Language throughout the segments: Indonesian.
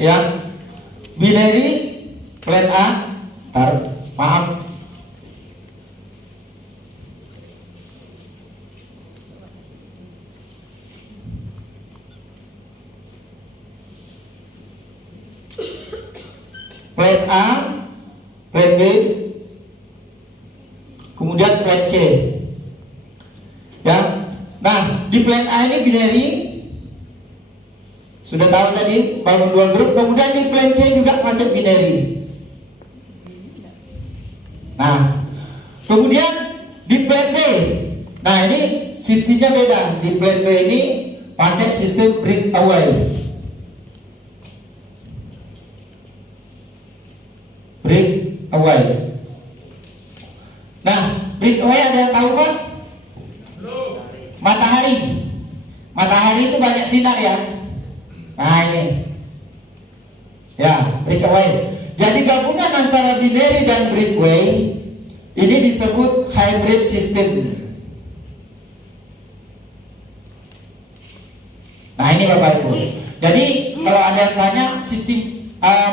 Yang binary plan A, maaf. Plan A, plan B, kemudian plan C. Ya. Nah, di plan A ini binary. Sudah tahu tadi bangun dua grup. Kemudian di plan C juga pakai binary. Nah, kemudian di plan B. Nah, ini sistemnya beda. Di plan B ini pakai sistem breakaway. Breakaway. Nah, breakaway ada yang tahu kan? Matahari. Matahari itu banyak sinar ya. Nah ini, ya breakaway. Jadi gabungan antara binary dan breakaway ini disebut hybrid system. Nah ini Bapak Ibu. Jadi kalau ada yang tanya sistem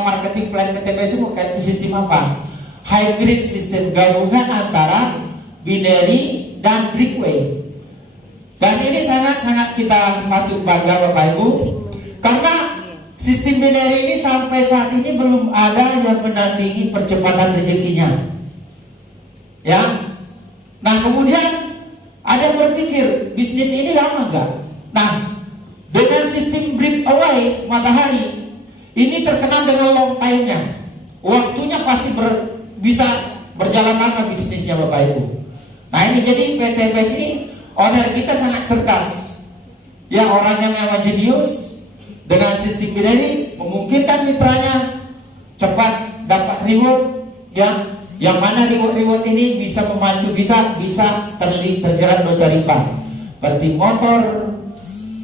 marketing plan PTBS itu kayak sistem apa? Hybrid system, gabungan antara binary dan breakaway. Dan ini sangat-sangat kita patut bangga Bapak Ibu. Karena sistem binary ini sampai saat ini belum ada yang menandingi percepatan rezekinya. Ya. Nah kemudian ada yang berpikir bisnis ini lama enggak? Nah dengan sistem breakaway matahari ini terkenal dengan long time-nya. Waktunya pasti bisa berjalan lama bisnisnya Bapak Ibu. Nah ini jadi PTBS ini owner kita sangat cerdas. Ya orang yang memang jenius. Dengan sistem binary memungkinkan mitranya cepat dapat reward ya, yang mana reward ini bisa memacu kita bisa terjerat dosa riba seperti motor,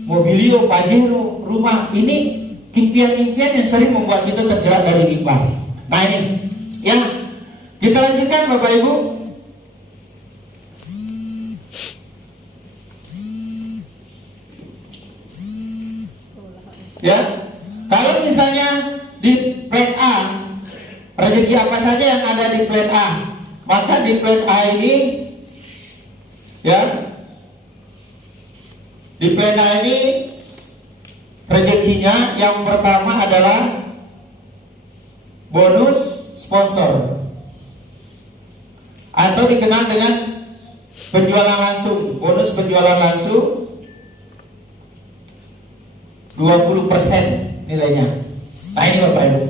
mobilio, pajero, rumah. Ini impian-impian yang sering membuat kita terjerat dari riba. Nah ini ya, kita lanjutkan Bapak Ibu. Ya, kalau misalnya di plan A rezeki apa saja yang ada di plan A, maka di plan A ini ya, di plan A ini rezekinya yang pertama adalah bonus sponsor atau dikenal dengan penjualan langsung. Bonus penjualan langsung 20% nilainya. Nah ini Bapak Ibu.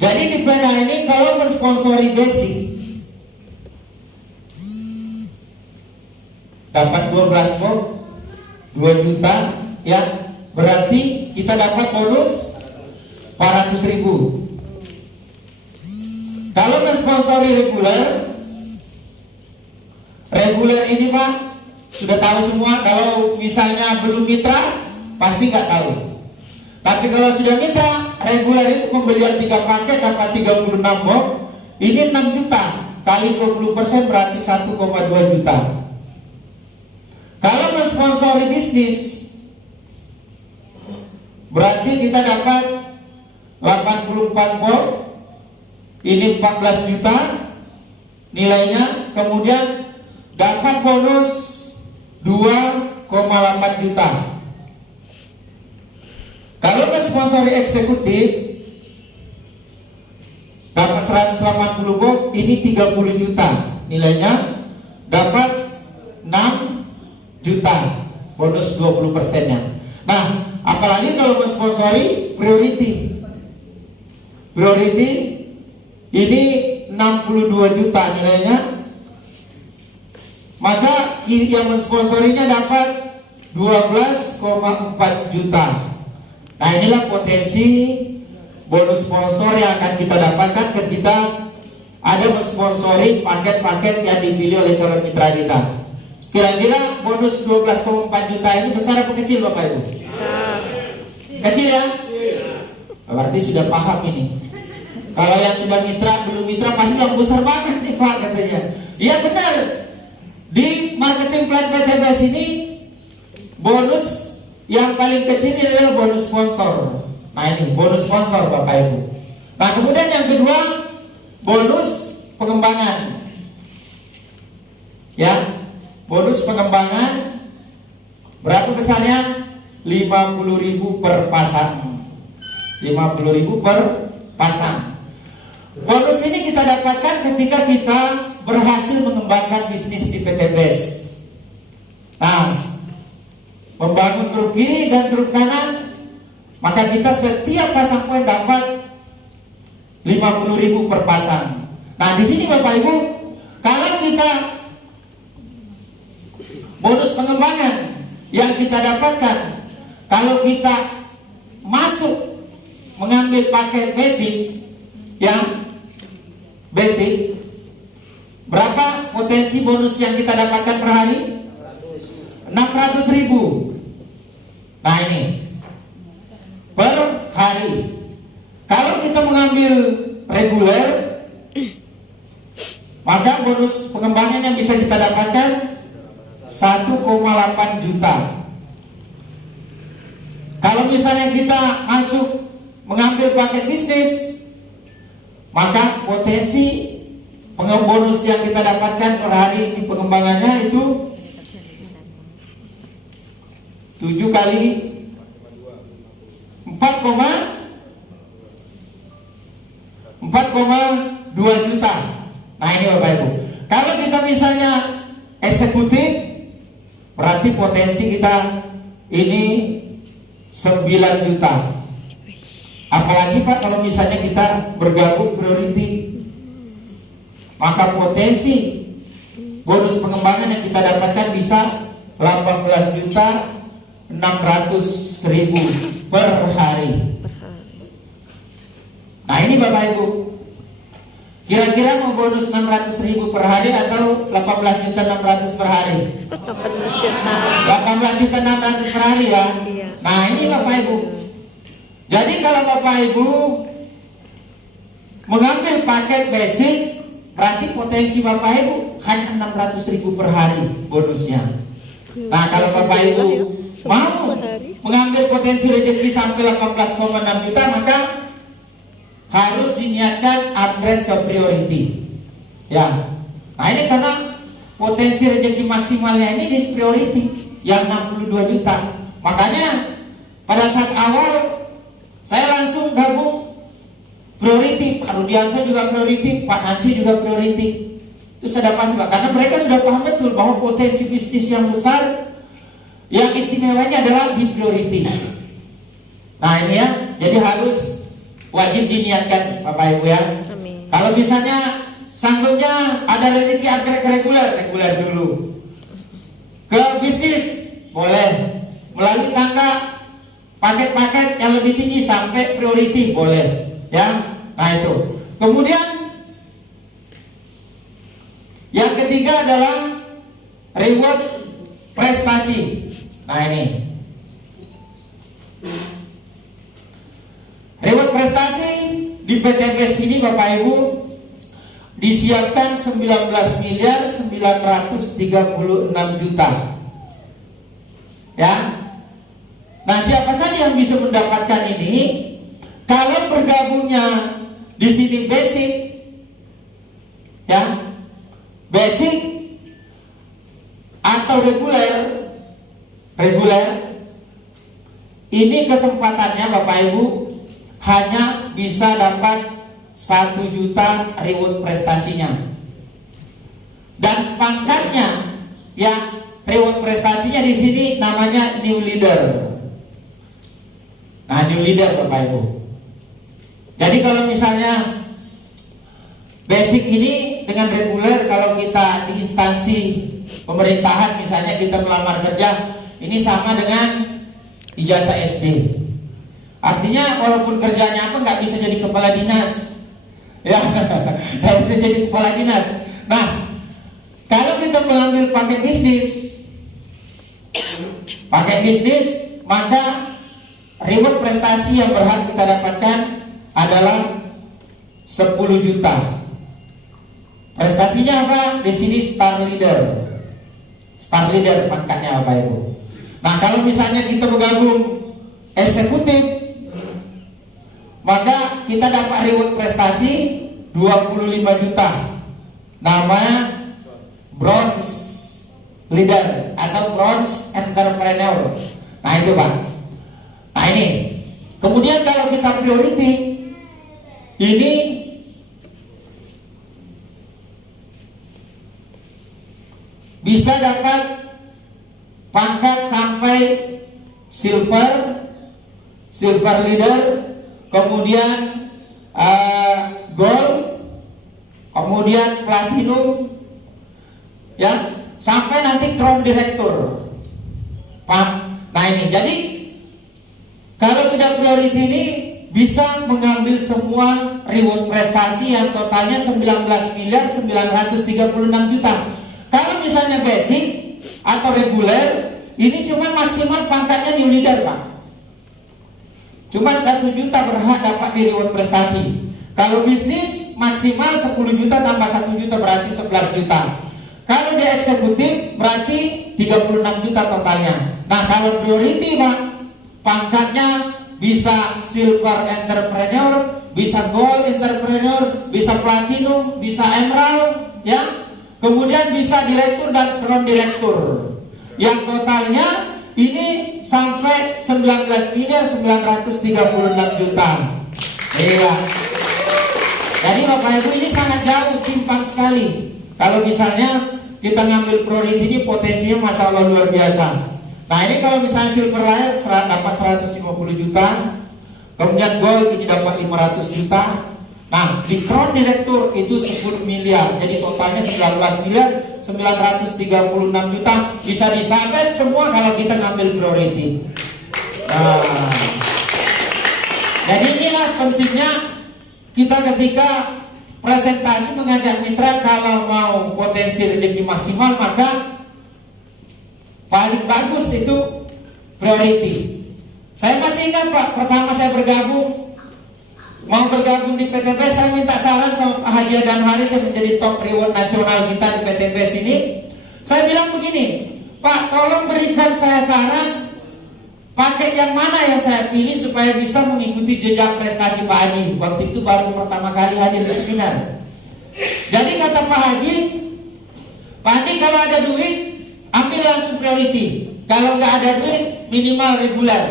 Jadi di plan A ini kalau mensponsori basic dapat 12 box 2 juta ya, berarti kita dapat bonus 400.000. Kalau mensponsori reguler ini Pak sudah tahu semua. Kalau misalnya belum mitra pasti nggak tahu. Tapi kalau sudah mitra, reguler itu pembelian 3 paket dapat 36 box. Ini 6 juta kali 20% berarti 1,2 juta. Kalau mensponsori bisnis berarti kita dapat 84 box. Ini 14 juta nilainya. Kemudian dapat bonus 2,8 juta. Kalau mensponsori eksekutif dapat 180 box, ini 30 juta nilainya, dapat 6 juta bonus 20%-nya. Nah, apalagi kalau mensponsori priority ini 62 juta nilainya, maka yang mensponsorinya dapat 12,4 juta. Nah inilah potensi bonus sponsor yang akan kita dapatkan ketika ada mensponsori paket-paket yang dipilih oleh calon mitra kita. Kira-kira bonus 12,4 juta ini besar apa kecil Bapak Ibu? Besar. Kecil ya? Berarti sudah paham ini. Kalau yang sudah mitra, belum mitra pasti yang besar banget nih Pak katanya. Iya benar. Di marketing plan PTBS ini bonus yang paling kecil ini adalah bonus sponsor. Nah ini bonus sponsor Bapak Ibu. Nah kemudian yang kedua bonus pengembangan. Ya, bonus pengembangan berapa besarnya? 50.000 per pasang. 50.000 per pasang. Bonus ini kita dapatkan ketika kita berhasil mengembangkan bisnis di PTBS. Nah, membangun grup kiri dan grup kanan, maka kita setiap pasang poin dapat 50.000 per pasang. Nah, di sini Bapak Ibu, kalau kita bonus pengembangan yang kita dapatkan, kalau kita masuk mengambil paket basic, yang basic, berapa potensi bonus yang kita dapatkan per hari? 600.000. Nah ini per hari. Kalau kita mengambil reguler, maka bonus pengembangan yang bisa kita dapatkan 1,8 juta. Kalau misalnya kita masuk mengambil paket bisnis, maka potensi bonus yang kita dapatkan per hari di pengembangannya itu 7 kali 4,2 juta. Nah ini Bapak Ibu. Kalau kita misalnya eksekutif, berarti potensi kita ini 9 juta. Apalagi Pak kalau misalnya kita bergabung priority, maka potensi bonus pengembangan yang kita dapatkan bisa 18.600.000 per hari. Nah ini Bapak Ibu, kira-kira mau bonus 600.000 per hari atau 18.600.000 per hari? 18.600.000 per hari ya. Nah ini Bapak Ibu. Jadi kalau Bapak Ibu mengambil paket basic, berarti potensi Bapak Ibu hanya 600.000 per hari bonusnya. Nah kalau Bapak Ibu mau mengambil potensi rezeki sampai 18,6 juta, maka harus diniatkan upgrade ke priority. Ya. Nah ini karena potensi rezeki maksimalnya ini di priority yang 62 juta. Makanya pada saat awal saya langsung gabung priority. Pak Rudianto juga priority, Pak Nanci juga priority. Itu sudah pasti Pak, karena mereka sudah paham betul bahwa potensi bisnis yang besar, yang istimewanya adalah di priority. Nah ini ya, jadi harus wajib diniatkan Bapak Ibu ya. Amin. Kalau misalnya sanggupnya ada rezeki upgrade ke reguler dulu. Ke bisnis boleh, melalui tangga paket-paket yang lebih tinggi sampai priority boleh ya. Nah itu. Kemudian yang ketiga adalah reward prestasi. Nah ini reward prestasi di PTBS ini Bapak Ibu disiapkan 19.936 juta ya. Nah siapa saja yang bisa mendapatkan ini? Kalau bergabungnya di sini basic, ya, basic atau reguler, ini kesempatannya Bapak Ibu hanya bisa dapat 1 juta reward prestasinya. Dan pangkatnya yang reward prestasinya di sini namanya new leader. Nah, new leader Bapak Ibu. Jadi kalau misalnya basic ini dengan reguler, kalau kita di instansi pemerintahan misalnya kita melamar kerja, ini sama dengan ijazah SD. Artinya walaupun kerjanya apa nggak bisa jadi kepala dinas, ya nggak bisa jadi kepala dinas. Nah, kalau kita mengambil paket bisnis, maka reward prestasi yang berhak kita dapatkan adalah 10 juta. Prestasinya apa? Di sini star leader. Star leader pangkatnya Bapak Ibu. Nah kalau misalnya kita bergabung eksekutif, maka kita dapat reward prestasi 25 juta. Namanya bronze leader atau bronze entrepreneur. Nah itu Pak. Nah ini. Kemudian kalau kita priority, ini bisa dapat pangkat sampai silver leader, kemudian gold, kemudian platinum, ya, sampai nanti crown director. Pak. Nah ini, jadi kalau sudah priority ini bisa mengambil semua reward prestasi yang totalnya 19.936 juta. Kalau misalnya basic atau reguler, ini cuma maksimal pangkatnya new leader Pak. Cuma 1 juta berhak dapat di reward prestasi. Kalau bisnis maksimal 10 juta tambah 1 juta berarti 11 juta. Kalau dia eksekutif berarti 36 juta totalnya. Nah kalau priority Pak, pangkatnya bisa silver entrepreneur, bisa gold entrepreneur, bisa platinum, bisa emerald, ya. Kemudian bisa direktur dan crown direktur. Yang totalnya ini sampai 19.936 juta. Iya. Jadi Bapak Ibu ini sangat jauh, timpang sekali. Kalau misalnya kita ngambil priority ini potensinya Masya Allah luar biasa. Nah ini kalau misalnya silver layer dapat 150 juta, kemudian gold ini dapat 500 juta. Nah di crown direktur itu 10 miliar, jadi totalnya 19.936 juta. Bisa disabet semua kalau kita ngambil priority. Nah, jadi inilah pentingnya kita ketika presentasi mengajak mitra, kalau mau potensi rezeki maksimal maka paling bagus itu priority. Saya masih ingat Pak, pertama saya mau bergabung di PTB, saya minta saran sama Pak Haji Adan Haris yang menjadi top reward nasional kita di PTB sini. Saya bilang begini, Pak tolong berikan saya saran paket yang mana yang saya pilih supaya bisa mengikuti jejak prestasi Pak Haji. Waktu itu baru pertama kali hadir di seminar. Jadi kata Pak Haji, Pak Haji kalau ada duit ambil langsung priority, kalau nggak ada duit minimal reguler.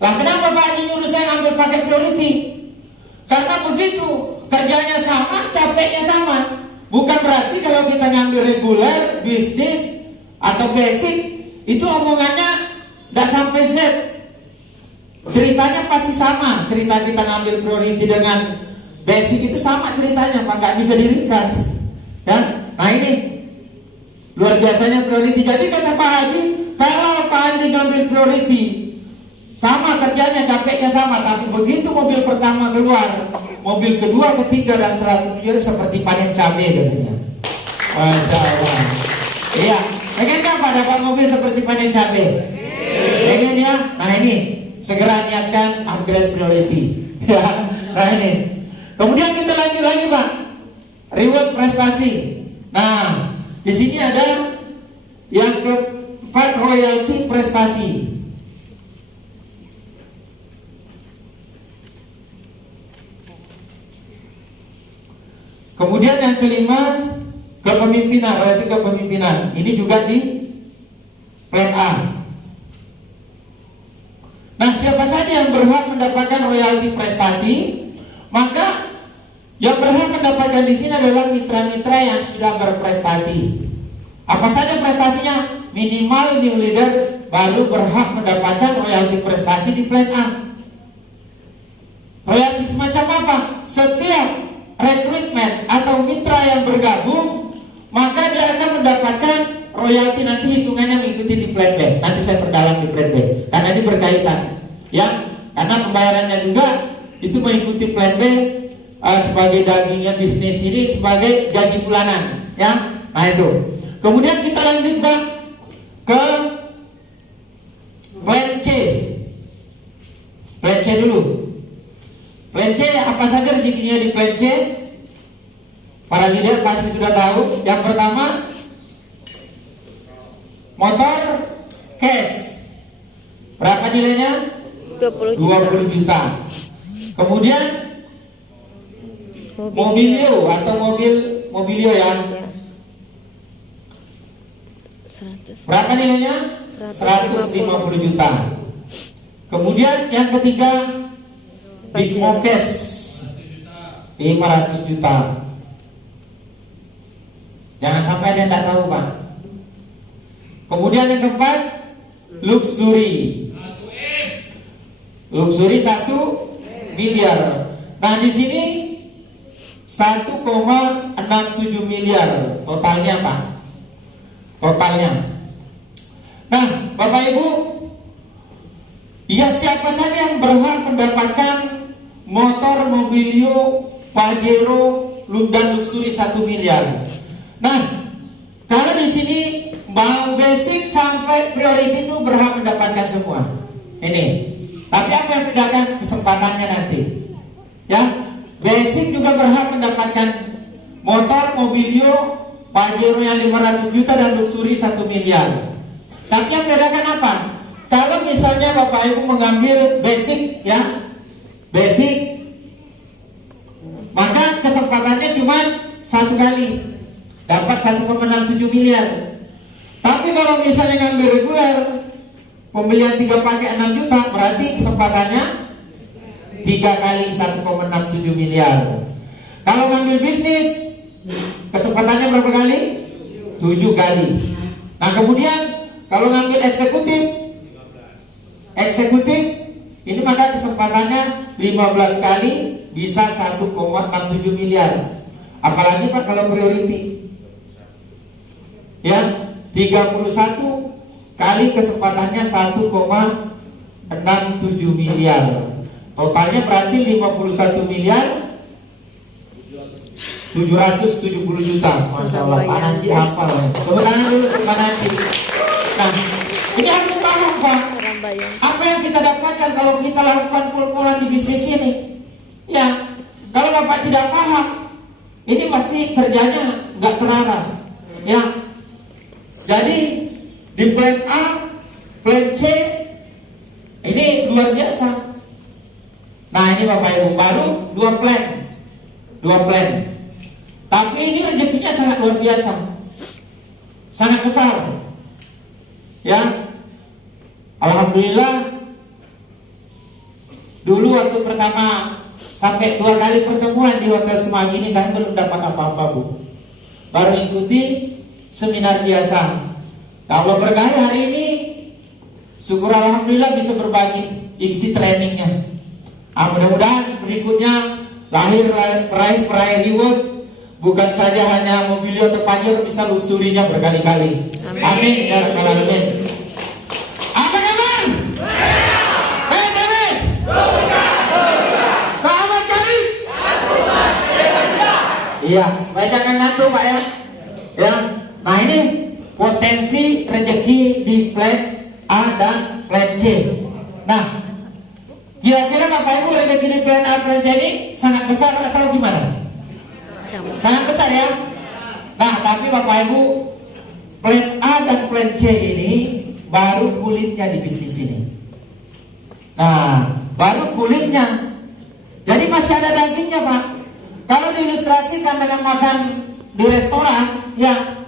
Lah kenapa Pak Haji nyuruh saya ambil paket priority? Karena begitu, kerjanya sama, capeknya sama. Bukan berarti kalau kita ngambil reguler, bisnis atau basic itu omongannya nggak sampai Z. Ceritanya pasti sama. Cerita kita ngambil priority dengan basic itu sama ceritanya Pak, nggak bisa diringkas. Ya? Nah ini luar biasanya priority. Jadi kata Pak Haji, kalau Pak Andi ngambil priority, sama kerjanya, capeknya sama, tapi begitu mobil pertama keluar, mobil kedua, ketiga dan 100 seperti panen cabai katanya. Masya Allah. Iya, pengen kan Pak dapat mobil seperti panen cabai? Pengen ya? Nah ini segera niatkan upgrade priority. Ya, nah ini. Kemudian kita lanjut lagi Pak, reward prestasi. Nah, di sini ada yang keempat, royalti prestasi. Kemudian yang kelima, kepemimpinan, royalti kepemimpinan. Ini juga di plan A. Nah, siapa saja yang berhak mendapatkan royalti prestasi? Maka yang berhak mendapatkan di sini adalah mitra-mitra yang sudah berprestasi. Apa saja prestasinya? Minimal new leader baru berhak mendapatkan royalti prestasi di plan A. Royalti semacam apa? Setiap rekrutmen atau mitra yang bergabung, maka dia akan mendapatkan royalti, nanti hitungannya mengikuti di plan B. Nanti saya perdalam di plan B karena ini berkaitan, ya, karena pembayarannya juga itu mengikuti plan B sebagai dagingnya bisnis ini sebagai gaji bulanan, ya. Nah itu. Kemudian kita lanjut Pak ke plan C. Plan C dulu. Plan C apa saja rezekinya di plan C? Para leader pasti sudah tahu. Yang pertama, Motor cash. Berapa nilainya? 20 juta. Kemudian mobilio atau mobilio ya. Berapa nilainya? 150 juta. Kemudian yang ketiga Big Mokes 500 juta. Jangan sampai ada yang tidak tahu, Pak. Kemudian yang keempat luxury 1 miliar. Nah di sini 1,67 miliar totalnya, Pak. Totalnya. Nah, Bapak Ibu, ya siapa saja yang berhak mendapatkan motor mobilio Pajero dan luxury 1 miliar. Nah, kalau di sini mau basic sampai priority itu berhak mendapatkan semua. Ini. Tapi apa yang bedakan kesempatannya nanti? Ya, basic juga berhak mendapatkan motor mobilio Pajero yang 500 juta dan luxury 1 miliar. Tapi yang bedakan apa? Kalau misalnya Bapak Ibu mengambil basic ya, basic, maka kesempatannya cuma 1 kali dapat 1,67 miliar. Tapi kalau misalnya ngambil reguler, pembelian 3 pakai 6 juta, berarti kesempatannya 3 kali 1,67 miliar. Kalau ngambil bisnis, kesempatannya berapa kali? 7 kali. Nah kemudian kalau ngambil eksekutif ini maka kesempatannya 15 kali bisa 1,67 miliar. Apalagi Pak kalau priority ya, 31 kali kesempatannya 1,67 miliar. Totalnya berarti 51 miliar 770 juta. Masya Allah, Pak Nanci hafal. Tepuk tangan dulu untuk Pak Nanci. Nah, ini harus paham, Pak. Apa yang kita dapatkan kalau kita lakukan pul-pulan di bisnis ini? Ya, kalau Bapak tidak paham, ini pasti kerjanya nggak terarah. Ya, jadi di plan A, plan C, ini luar biasa. Nah, ini Bapak Ibu baru 2 plan. Tapi ini rezekinya sangat luar biasa, sangat besar. Ya, alhamdulillah. Dulu waktu pertama sampai 2 kali pertemuan di Hotel Semanggi ini kami belum dapat apa-apa, Bu. Baru ikuti seminar biasa. Kalau berkah hari ini, syukur alhamdulillah bisa berbagi isi trainingnya. Mudah-mudahan berikutnya peraih reward. Bukan saja hanya mobilio atau Pajero, bisa luxurinya berkali-kali. Amin ya rabbal alamin. Amin amin. Sahabat kali. Iya, supaya jangan ngantuk Pak ya. Ya. Nah ini potensi rezeki di plan A dan plan C. Nah, kira-kira Bapak Ibu rezeki di plan A plan C ini sangat besar atau gimana? Sangat besar ya. Nah tapi Bapak Ibu, plan A dan plan C ini baru kulitnya di bisnis ini. Nah baru kulitnya. Jadi masih ada dagingnya Pak. Kalau diilustrasikan dengan makan di restoran, ya